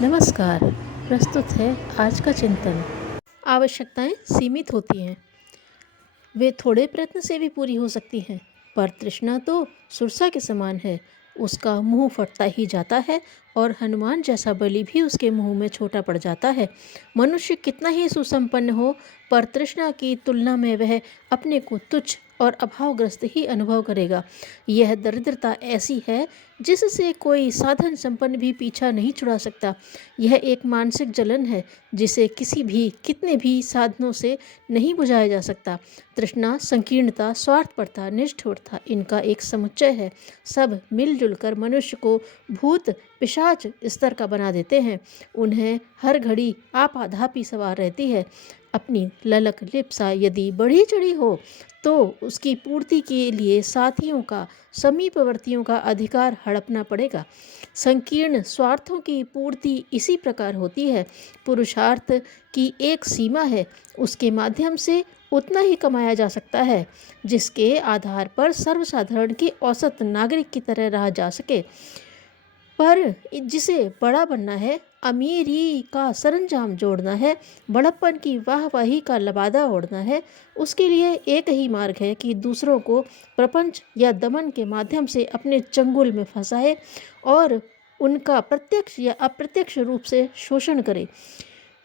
नमस्कार। प्रस्तुत है आज का चिंतन। आवश्यकताएं सीमित होती हैं, वे थोड़े प्रयत्न से भी पूरी हो सकती हैं, पर तृष्णा तो सुरसा के समान है। उसका मुंह फटता ही जाता है और हनुमान जैसा बलि भी उसके मुंह में छोटा पड़ जाता है। मनुष्य कितना ही सुसंपन्न हो, पर तृष्णा की तुलना में वह अपने को तुच्छ और अभावग्रस्त ही अनुभव करेगा। यह दरिद्रता ऐसी है जिससे कोई साधन संपन्न भी पीछा नहीं छुड़ा सकता। यह एक मानसिक जलन है जिसे किसी भी कितने भी साधनों से नहीं बुझाया जा सकता। तृष्णा, संकीर्णता, स्वार्थपरता, निष्ठुरता इनका एक समुच्चय है। सब मिलजुल कर मनुष्य को भूत पिशाच स्तर का बना देते हैं। उन्हें हर घड़ी आपाधापी सवार रहती है। अपनी ललक लिप्सा यदि बढ़ी चढ़ी हो तो उसकी पूर्ति के लिए साथियों का, समीपवर्तियों का अधिकार हड़पना पड़ेगा। संकीर्ण स्वार्थों की पूर्ति इसी प्रकार होती है। पुरुषार्थ की एक सीमा है, उसके माध्यम से उतना ही कमाया जा सकता है जिसके आधार पर सर्वसाधारण की औसत नागरिक की तरह रहा जा सके। पर जिसे बड़ा बनना है, अमीरी का सरंजाम जोड़ना है, बड़प्पन की वाहवाही का लबादा ओढ़ना है, उसके लिए एक ही मार्ग है कि दूसरों को प्रपंच या दमन के माध्यम से अपने चंगुल में फंसाए और उनका प्रत्यक्ष या अप्रत्यक्ष रूप से शोषण करे।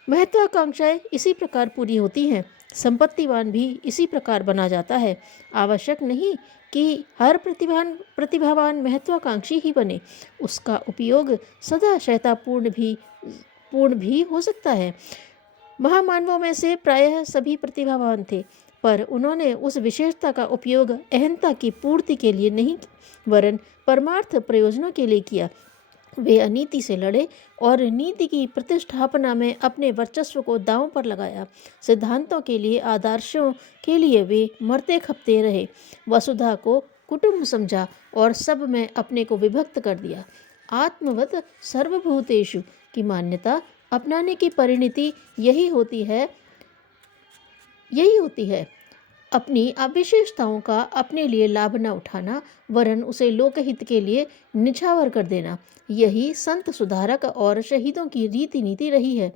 महत्वाकांक्षाएं इसी प्रकार पूरी होती हैं। संपत्तिवान भी इसी प्रकार बना जाता है। आवश्यक नहीं कि हर प्रतिभावान महत्वाकांक्षी ही बने। उसका उपयोग सदा पूर्ण भी हो सकता है। महामानवों में से प्रायः सभी प्रतिभावान थे, पर उन्होंने उस विशेषता का उपयोग अहंता की पूर्ति के लिए नहीं, वरन परमार्थ प्रयोजनों के लिए किया। वे अनीति से लड़े और नीति की प्रतिष्ठापना में अपने वर्चस्व को दांव पर लगाया। सिद्धांतों के लिए, आदर्शों के लिए वे मरते खपते रहे। वसुधा को कुटुंब समझा और सब में अपने को विभक्त कर दिया। आत्मवत सर्वभूतेषु की मान्यता अपनाने की परिणति यही होती है। अपनी अविशेषताओं का अपने लिए लाभ न उठाना, वरन उसे लोकहित के लिए निछावर कर देना, यही संत सुधारक और शहीदों की रीति नीति रही है।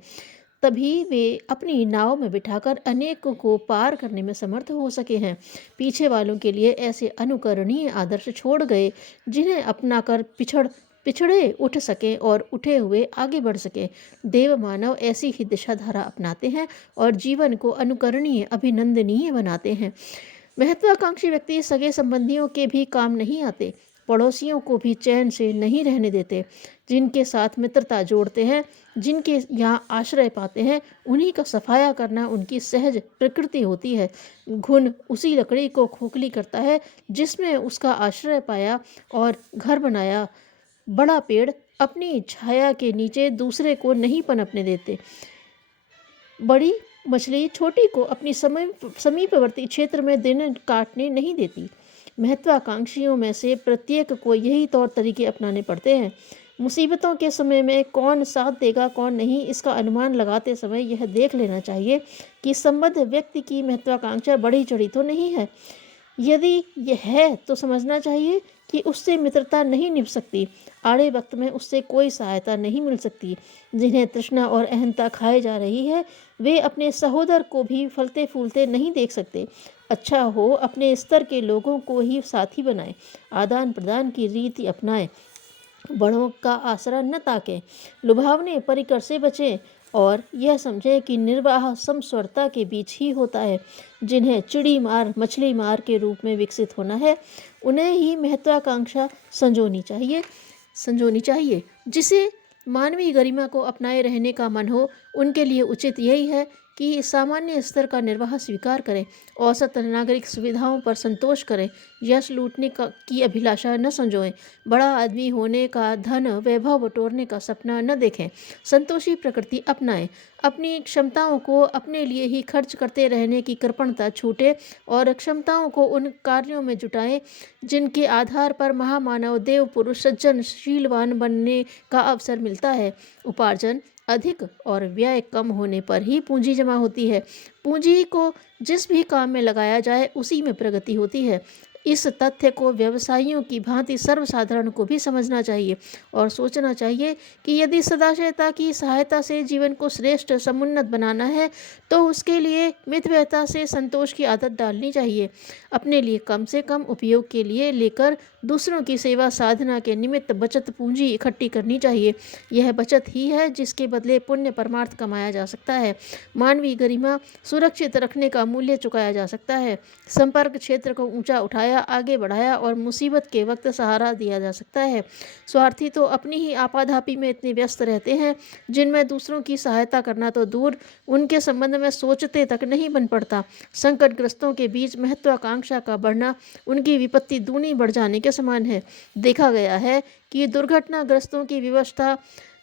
तभी वे अपनी नाव में बिठाकर अनेकों को पार करने में समर्थ हो सके हैं। पीछे वालों के लिए ऐसे अनुकरणीय आदर्श छोड़ गए जिन्हें अपनाकर पिछड़े उठ सके और उठे हुए आगे बढ़ सके। देव मानव ऐसी ही दिशाधारा अपनाते हैं और जीवन को अनुकरणीय, अभिनंदनीय बनाते हैं। महत्वाकांक्षी व्यक्ति सगे संबंधियों के भी काम नहीं आते, पड़ोसियों को भी चैन से नहीं रहने देते। जिनके साथ मित्रता जोड़ते हैं, जिनके यहाँ आश्रय पाते हैं, उन्हीं का सफाया करना उनकी सहज प्रकृति होती है। घुन उसी लकड़ी को खोखली करता है जिसमें उसका आश्रय पाया और घर बनाया। बड़ा पेड़ अपनी छाया के नीचे दूसरे को नहीं पनपने देते। बड़ी मछली छोटी को अपनी समीपवर्ती क्षेत्र में दिन काटने नहीं देती। महत्वाकांक्षियों में से प्रत्येक को यही तौर तरीके अपनाने पड़ते हैं। मुसीबतों के समय में कौन साथ देगा, कौन नहीं, इसका अनुमान लगाते समय यह देख लेना चाहिए कि संबद्ध व्यक्ति की महत्वाकांक्षा बढ़ी चढ़ी तो नहीं है। यदि यह है तो समझना चाहिए कि उससे मित्रता नहीं निभ सकती, आड़े वक्त में उससे कोई सहायता नहीं मिल सकती। जिन्हें तृष्णा और अहंता खाए जा रही है, वे अपने सहोदर को भी फलते फूलते नहीं देख सकते। अच्छा हो अपने स्तर के लोगों को ही साथी बनाएं, आदान प्रदान की रीति अपनाएं, बड़ों का आसरा न ताकें, लुभावने परिकर से बचें और यह समझें कि निर्वाह समस्वरता के बीच ही होता है। जिन्हें चिड़ी मार मछली मार के रूप में विकसित होना है, उन्हें ही महत्वाकांक्षा संजोनी चाहिए। जिसे मानवीय गरिमा को अपनाए रहने का मन हो, उनके लिए उचित यही है कि सामान्य स्तर का निर्वाह स्वीकार करें, औसत नागरिक सुविधाओं पर संतोष करें, यश लूटने की अभिलाषा न संजोएं, बड़ा आदमी होने का, धन वैभव बटोरने का सपना न देखें, संतोषी प्रकृति अपनाएं, अपनी क्षमताओं को अपने लिए ही खर्च करते रहने की कृपणता छूटे और क्षमताओं को उन कार्यों में जुटाएं जिनके आधार पर महामानव, देव पुरुष, सज्जन, शीलवान बनने का अवसर मिलता है। उपार्जन अधिक और व्यय कम होने पर ही पूंजी जमा होती है। पूंजी को जिस भी काम में लगाया जाए उसी में प्रगति होती है। इस तथ्य को व्यवसायियों की भांति सर्वसाधारण को भी समझना चाहिए और सोचना चाहिए कि यदि सदाशयता की सहायता से जीवन को श्रेष्ठ समुन्नत बनाना है तो उसके लिए मितव्ययता से संतोष की आदत डालनी चाहिए। अपने लिए कम से कम उपयोग के लिए लेकर दूसरों की सेवा साधना के निमित्त बचत पूंजी इकट्ठी करनी चाहिए। यह बचत ही है जिसके बदले पुण्य परमार्थ कमाया जा सकता है, मानवीय गरिमा सुरक्षित रखने का मूल्य चुकाया जा सकता है, संपर्क क्षेत्र को ऊंचा उठाया आगे बढ़ाया और मुसीबत के वक्त सहारा दिया जा सकता है। स्वार्थी तो अपनी ही आपाधापी में इतने व्यस्त रहते हैं जिनमें दूसरों की सहायता करना तो दूर, उनके संबंध में सोचते तक नहीं बन पड़ता। संकटग्रस्तों के बीच महत्वाकांक्षा का बढ़ना उनकी विपत्ति दूनी बढ़ जाने के समान है। देखा गया है कि दुर्घटनाग्रस्तों की व्यवस्था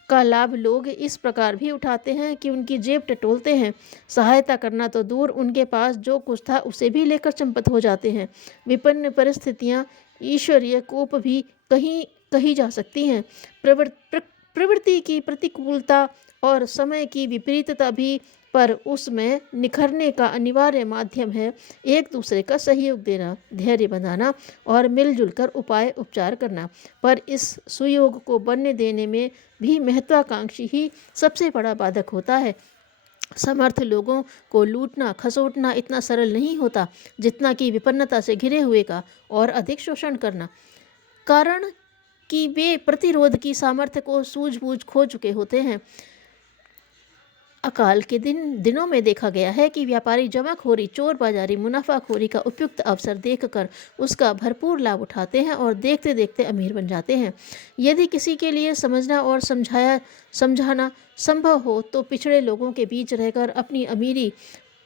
का लाभ लोग इस प्रकार भी उठाते हैं कि उनकी जेब टटोलते हैं। सहायता करना तो दूर, उनके पास जो कुछ था उसे भी लेकर चंपत हो जाते हैं। विपन्न परिस्थितियां ईश्वरीय कोप भी कही जा सकती हैं। प्रवृत्ति की प्रतिकूलता और समय की विपरीतता भी पर उसमें निखरने का अनिवार्य माध्यम है एक दूसरे का सहयोग देना, धैर्य बंधाना और मिलजुल कर उपाय उपचार करना। पर इस सुयोग को बनने देने में भी महत्वाकांक्षी ही सबसे बड़ा बाधक होता है। समर्थ लोगों को लूटना खसोटना इतना सरल नहीं होता जितना कि विपन्नता से घिरे हुए का और अधिक शोषण करना। कारण कि वे प्रतिरोध की सामर्थ्य को सूझबूझ खो चुके होते हैं। अकाल के दिनों में देखा गया है कि व्यापारी जमाखोरी, चोर बाजारी, मुनाफाखोरी का उपयुक्त अवसर देखकर उसका भरपूर लाभ उठाते हैं और देखते देखते अमीर बन जाते हैं। यदि किसी के लिए समझना और समझाना संभव हो तो पिछड़े लोगों के बीच रहकर अपनी अमीरी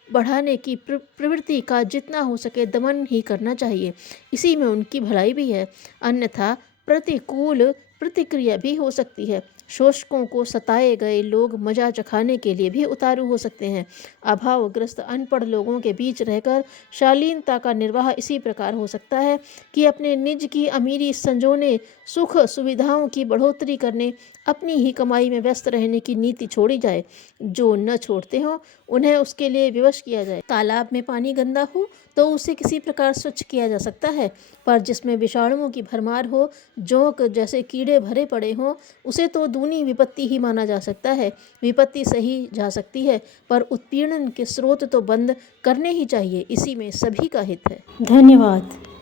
बढ़ाने की प्रवृत्ति का जितना हो सके दमन ही करना चाहिए। इसी में उनकी भलाई भी है, अन्यथा प्रतिकूल प्रतिक्रिया भी हो सकती है। शोषकों को सताए गए लोग मजा चखाने के लिए भी उतारू हो सकते हैं। अभावग्रस्त अनपढ़ लोगों के बीच रहकर शालीनता का निर्वाह इसी प्रकार हो सकता है कि अपने निज की अमीरी संजोने, सुख सुविधाओं की बढ़ोतरी करने, अपनी ही कमाई में व्यस्त रहने की नीति छोड़ी जाए। जो न छोड़ते हों उन्हें उसके लिए विवश किया जाए। तालाब में पानी गंदा हो तो उसे किसी प्रकार स्वच्छ किया जा सकता है, पर जिसमें विषाणुओं की भरमार हो, जोंक जैसे कीड़े भरे पड़े हों, उसे तो दूनी विपत्ति ही माना जा सकता है। विपत्ति सही जा सकती है पर उत्पीड़न के स्रोत तो बंद करने ही चाहिए। इसी में सभी का हित है। धन्यवाद।